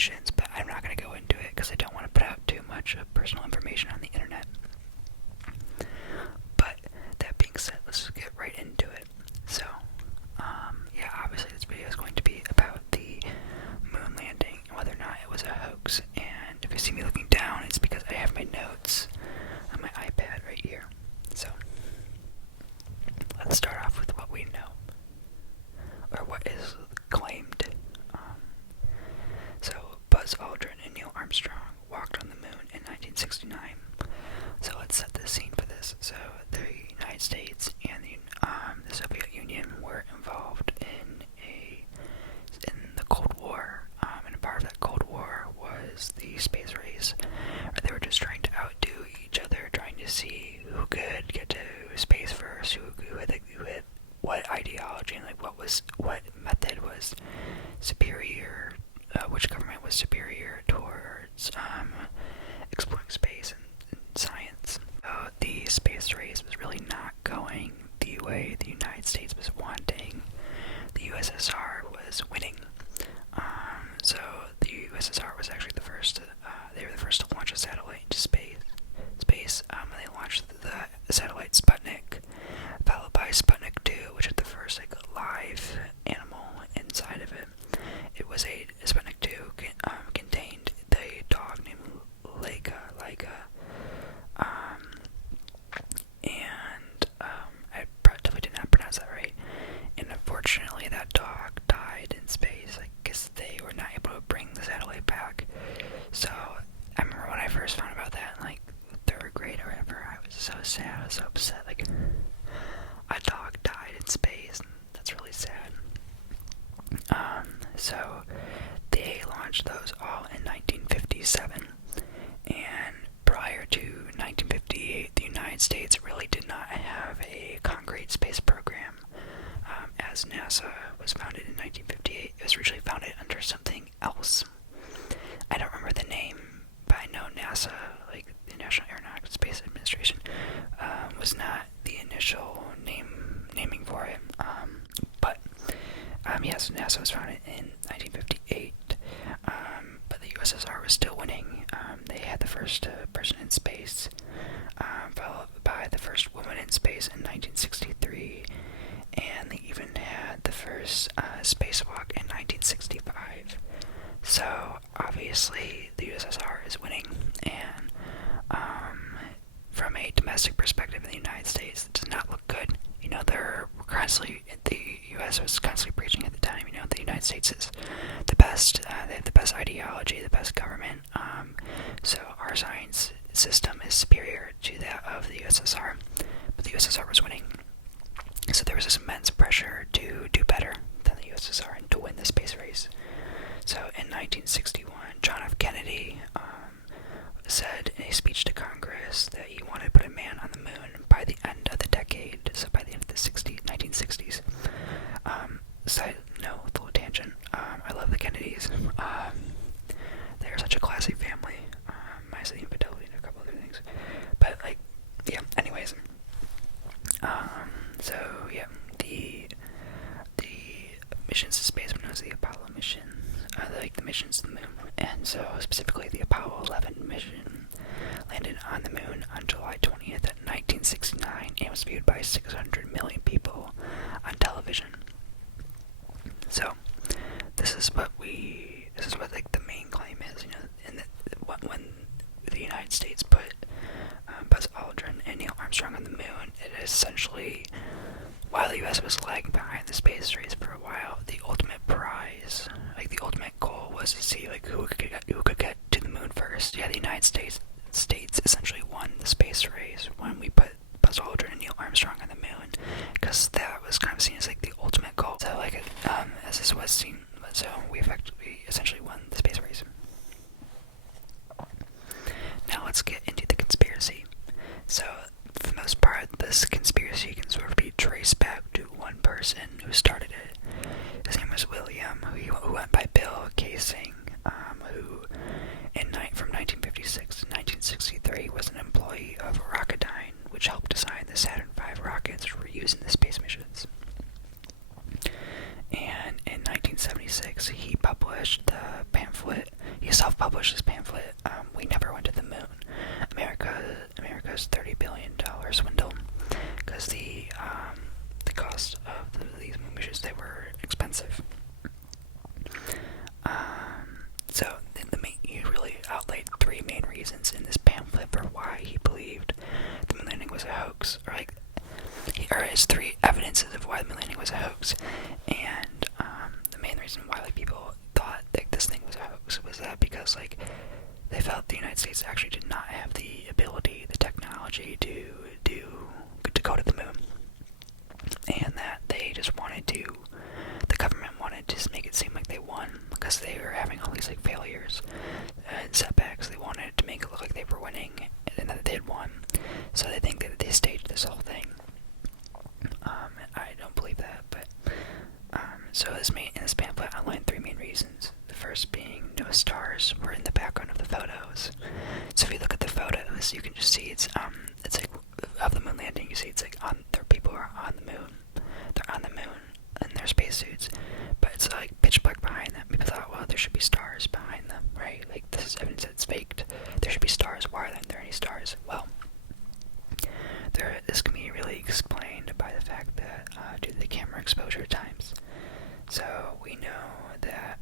missions, but I'm not going to go into it because I don't want to put out too much personal information on the internet. But that being said, let's just get right into it. So, yeah, obviously this video is going to be about the moon landing and whether or not it was a hoax. And if you see me looking down, it's because I have my notes on my iPad right here. So, let's start off with what we know, or what is claimed. So, Buzz Aldrin and Neil Armstrong walked on the moon in 1969. So let's set the scene for this. So the United States and the Soviet Union were involved in the Cold War, and a part of that Cold War was the space race, where they were just trying to outdo each other, trying to see who could get to space first, who had what ideology and what method was superior, which government was superior towards exploring space and science. The space race was really not going the way the United States was wanting. The USSR was winning. So the USSR was actually the first. They were the first to launch a satellite into space. They launched the satellite Sputnik, followed by Sputnik 2, which had the first live animal inside of it. It was Sputnik 2 contained the dog named Laika, and I definitely did not pronounce that right. And unfortunately, that dog died in space. I guess they were not able to bring the satellite back. So I remember when I first found about that in third grade or whatever, I was so sad, I was so upset. A dog died in space, and that's really sad. So they launched those all in 1957, and prior to 1958, the United States really did not have a concrete space program. As NASA was founded in 1958, it was originally founded under something else. I don't remember the name, but I know NASA, the National Aeronautical Space Administration, was not the initial naming for it. Yes, NASA was founded in 1958, but the USSR was still winning. They had the first person in space, followed by the first woman in space in 1963, and they even had the first spacewalk in 1965. So, obviously, the USSR is winning, and from a domestic perspective in the United States, it does not look good. The U.S. was constantly preaching at the time, the United States is the best, they have the best ideology, the best government, so our science system is superior to that of the USSR, but the USSR was winning, so there was this immense pressure to do better than the USSR and to win the space race. So in 1961, John F. Kennedy said in a speech to Congress that he wanted to put a man on the moon by the end of the decade, so by the end of the 1960s. Side note, with a little tangent, I love the Kennedys. They're such a classy family, minus the infidelity and a couple other things. But, yeah, anyways. So, yeah, the missions to space were known as the Apollo missions, the missions to the moon. And so, specifically, the Apollo 11 mission landed on the moon on July 20th, 1969, and was viewed by 600 million people on television. So, this is what the main claim is, when the United States put Buzz Aldrin and Neil Armstrong on the moon, it essentially, while the U.S. was lagging behind the space race for a while, the ultimate prize, the ultimate goal was to see, who could get to the moon first. Yeah, the United States essentially won the space race when we put Buzz Aldrin and Neil Armstrong on the moon, because that was kind of seen as the ultimate goal. So as this was seen, so we essentially won the space race. Now let's get into the conspiracy. So for the most part, this conspiracy can sort of be traced back to one person who started it. His name was William, who went by Bill Kaysing, who from 1956 to 1963 was an employee of Rocketdyne, which helped design the Saturn V rockets for use in the space missions. And in 1976, he published the pamphlet evidences of why the moon landing was a hoax. And the main reason why like people thought like this thing was a hoax was that because like they felt the United States actually did not have the ability, the technology to go to the moon, and that they just wanted to. The government wanted to just make it seem like they won because they were having all these like failures and setbacks. They wanted to make it look like they were winning and that they had won. So they think that they staged this whole thing. I don't believe that, but so in this pamphlet, I outlined three main reasons. The first being no stars were in the background of the photos. So if you look at the photos, you can just see it's like of the moon landing. You see it's like there people are on the moon. They're on the moon in their spacesuits, but it's like pitch black behind them. People thought, well, there should be stars behind them, right? Like this is evidence that it's faked. There should be stars. Why aren't there any stars? Well, this can be really explained by the fact that due to the camera exposure times. So we know that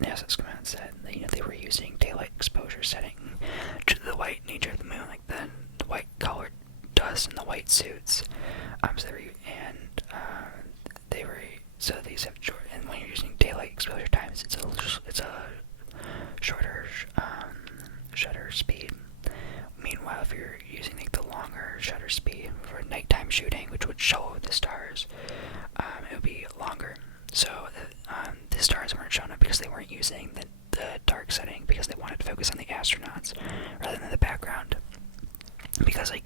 NASA's come out and said that, they were using daylight exposure setting due to the white nature of the moon, like the white colored dust and the white suits. So these have short, and when you're using daylight exposure times, it's a shorter shutter speed. Meanwhile, if you're using like the longer shutter speed for nighttime shooting, which would show the stars, it would be longer. So the stars weren't shown up because they weren't using the dark setting, because they wanted to focus on the astronauts rather than the background. Because it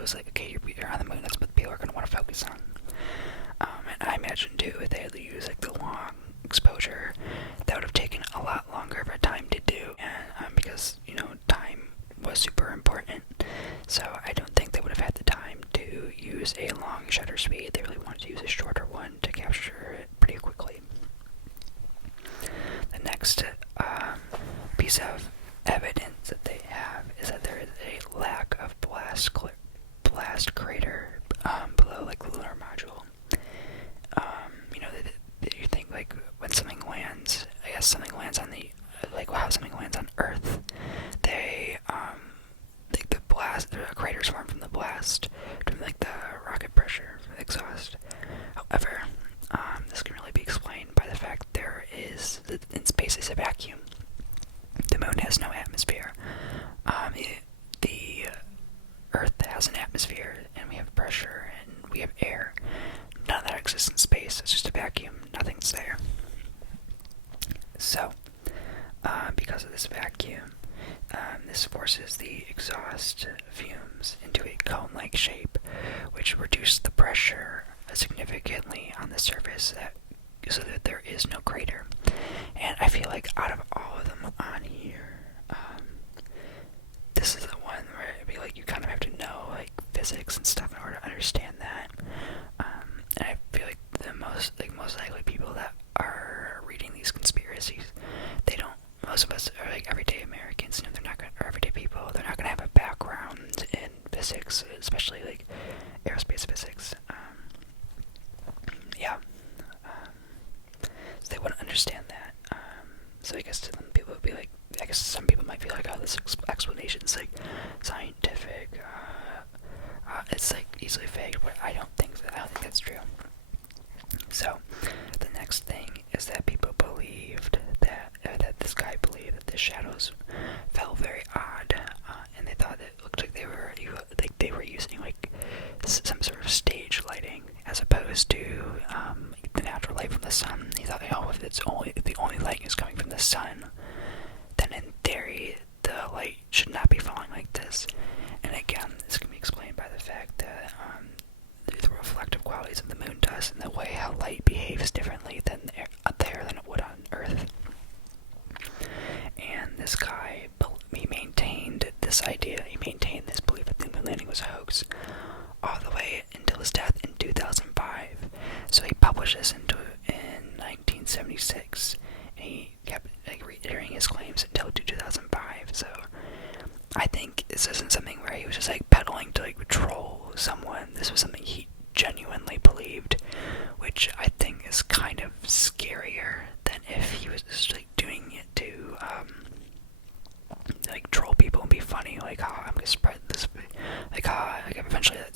was like, okay, you're on the moon, that's what people are going to want to focus on. And I imagine too, if they had to use like the long exposure, that would have taken a lot longer of a time to do, and because time was super important. So I don't think they would have had the time to use a long shutter speed. They really wanted to use a shorter one to capture it pretty quickly. The next piece of evidence that they have is that there is a lack of blast crater below like the lunar module. You think like when something lands, I guess something lands on how something lands on Earth, the craters form from the blast, from like the rocket pressure from the exhaust. However, this can really be explained by the fact in space is a vacuum. The moon has no atmosphere. The Earth has an atmosphere, and we have pressure, and we have air. None of that exists in space. It's just a vacuum. Nothing's there. So, because of this vacuum, this forces the exhaust fumes into a cone-like shape, which reduces the pressure significantly on the surface so that there is no crater. And I feel like out of all of them on here, this is the one where it'd be like you kind of have to know like physics and stuff in order to understand that. And I feel like the most likely people that are reading these conspiracies, most of us are like everyday Americans, or everyday people, they're not gonna have a background in physics, especially like aerospace physics. So they wouldn't understand that. So I guess to them, people would be like, I guess some people might feel like, oh, this explanation's like scientific. It's like easily faked, but I don't think that's true. So the next thing is that people believed that this guy believed that the shadows felt very odd, and they thought it looked like they were using like some sort of stage lighting as opposed to the natural light from the sun. He thought, if the only light is coming from the sun, then in theory the light should not be falling like this. And again, this can be explained by the fact that the reflective qualities of the moon dust and the way how light behaves differently than there than it would on Earth. And this guy, he maintained this belief that the moon landing was a hoax all the way until his death in 2005. So he published this in 1976, and he kept reiterating his claims until 2005. So I think this isn't something where he was just like peddling to like troll someone. This was something he genuinely believed, which I think is kind of scarier than if he was just like doing it to like troll people and be funny, like, oh, I'm gonna spread this, like eventually that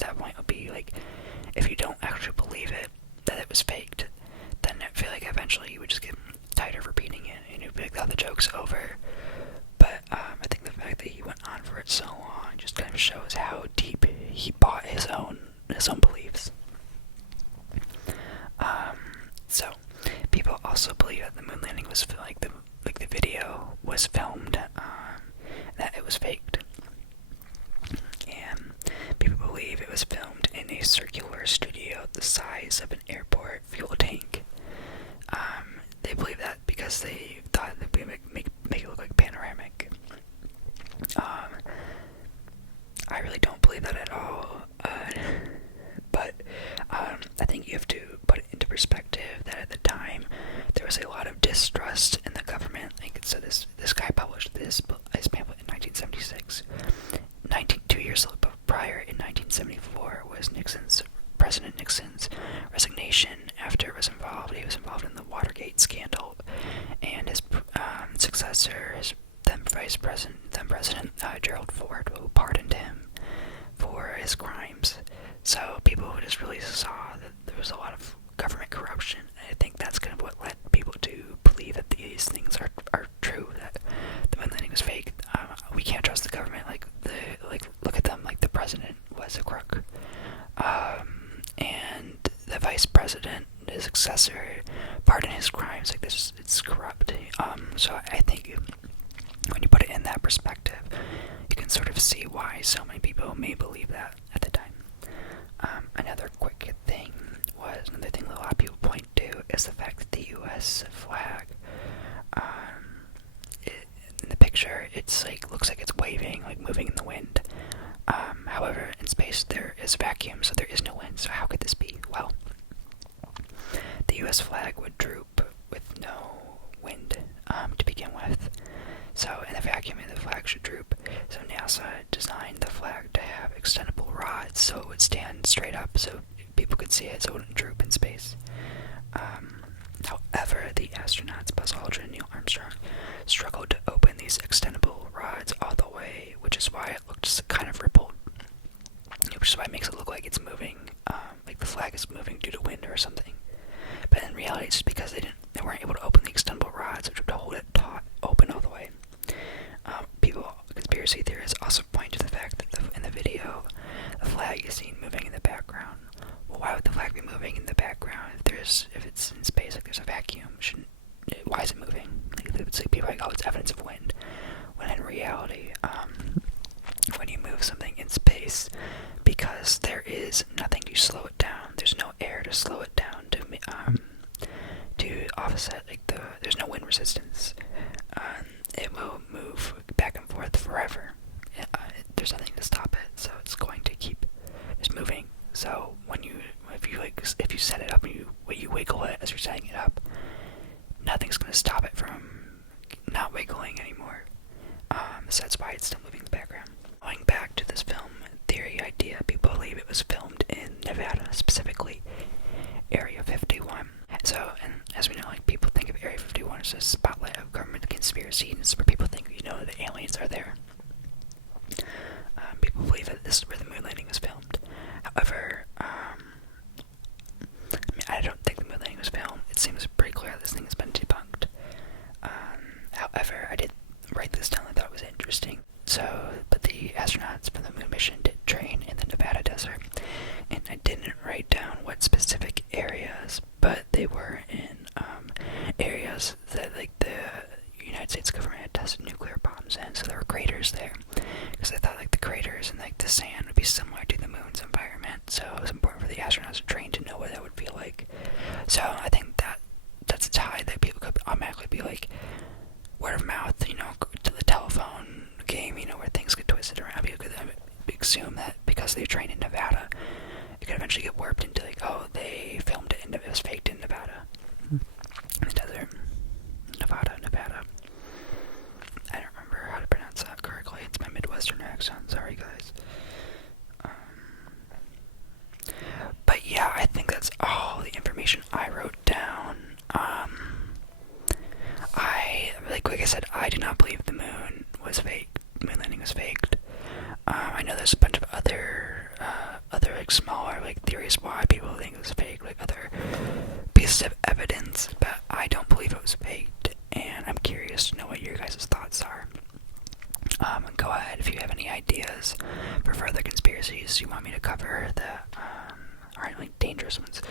just shows how deep he bought his own beliefs. So people also believe that the moon landing was the video was filmed, that it was faked, and people believe it was filmed in a circular studio the size of an airport fuel tank. They believe that because they thought that would make it look like panoramic. I really don't believe that at all, but I think you have to put it into perspective that at the time there was a lot of distrust in the government. So this guy published his pamphlet in 1976. 2 years prior, in 1974, was President Nixon's resignation after he was involved in the Watergate scandal, and his successor, then President Gerald Ford, who pardoned him for his crimes. So people just really saw that there was a lot of government corruption, and I think that's kind of what led people to believe that these things are true, that the moon landing was fake. We can't trust the government. Look at them. Like, the president was a crook, and the vice president, his successor, pardoned his crimes. Like, this, it's corrupt. So I think when you put it in that perspective, you can sort of see why so many people may believe that at the time. Another thing that a lot of people point to is the fact that the U.S. flag, in the picture, looks like it's waving, like moving in the wind. However, in space there is vacuum, so there is no wind. So how could this be? Well, the U.S. flag would droop with no wind to begin with. So in the vacuum, the flag should droop. So NASA designed the flag to have extendable rods, so it would stand straight up, so people could see it, so it wouldn't droop in space. However, the astronauts Buzz Aldrin and Neil Armstrong struggled to open these extendable rods all the way, which is why it looked kind of rippled, which is why it makes it look like it's moving, like the flag is moving due to wind or something. But in reality, it's just because they weren't able to open the extendable rods, which would hold it taut open all the way. Conspiracy theorists also point to the fact that in the video, the flag is seen moving in the background. Well, why would the flag be moving in the background if it's in space? Like, there's a vacuum. Why is it moving? People are like, oh, it's evidence of wind. When in reality, when you move something in space, because there is nothing to slow it down, there's no air to slow it down to offset. There's no wind resistance. It will move back and forth forever. There's nothing to stop it, so it's going to keep just moving. So if you set it up and you wiggle it as you're setting it up, nothing's going to stop it from not wiggling anymore. So that's why it's still moving in the background. Going back to this film theory idea, people believe it was filmed in Nevada, specifically Area 51. So, and as we know, people think of Area 51 as a spotlight of government conspiracy, and it's where people think, the aliens are there. People believe that this is where the moon landing was filmed. However, I don't think the moon landing was filmed. It seems pretty clear this thing has been debunked. However, I did write this down. I thought it was interesting. But the astronauts for the moon mission did train in the Nevada desert, and I didn't write down what specific areas, but they were in areas that the United States government had tested nuclear bombs in, so there were craters there, because they thought the craters and the sand would be similar to the moon's environment, so it was important for the astronauts to train to know what that would feel like. So I think that's a tie that people could automatically be word of mouth, to the telephone game, where things get twisted around. People could assume that because they trained in Nevada, it could eventually get warped into they filmed it, it was faked in Nevada. In the desert. Nevada. I don't remember how to pronounce that correctly. It's my Midwestern accent. Sorry, guys. But yeah, I think that's all the information I wrote down. Like I said, I do not believe the moon was fake. The moon landing was faked. I know there's a bunch of other smaller theories why people think it was fake, other pieces of evidence, but I don't believe it was faked, and I'm curious to know what your guys' thoughts are. Go ahead if you have any ideas for further conspiracies you want me to cover that aren't like dangerous ones